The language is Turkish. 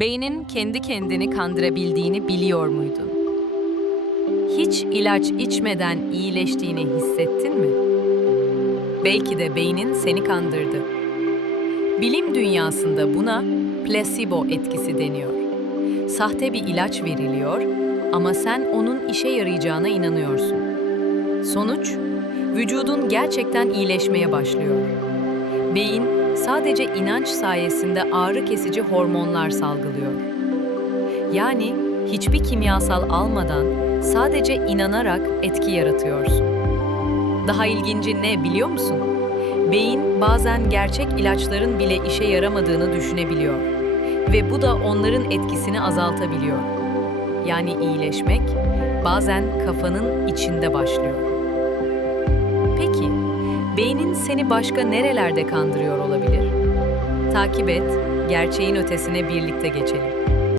Beynin kendi kendini kandırabildiğini biliyor muydun? Hiç ilaç içmeden iyileştiğini hissettin mi? Belki de beynin seni kandırdı. Bilim dünyasında buna plasebo etkisi deniyor. Sahte bir ilaç veriliyor ama sen onun işe yarayacağına inanıyorsun. Sonuç, vücudun gerçekten iyileşmeye başlıyor. Beyin sadece inanç sayesinde ağrı kesici hormonlar salgılıyor. Yani hiçbir kimyasal almadan sadece inanarak etki yaratıyorsun. Daha ilginci ne biliyor musun? Beyin bazen gerçek ilaçların bile işe yaramadığını düşünebiliyor ve bu da onların etkisini azaltabiliyor. Yani iyileşmek bazen kafanın içinde başlıyor. Beynin seni başka nerelerde kandırıyor olabilir? Takip et, gerçeğin ötesine birlikte geçelim.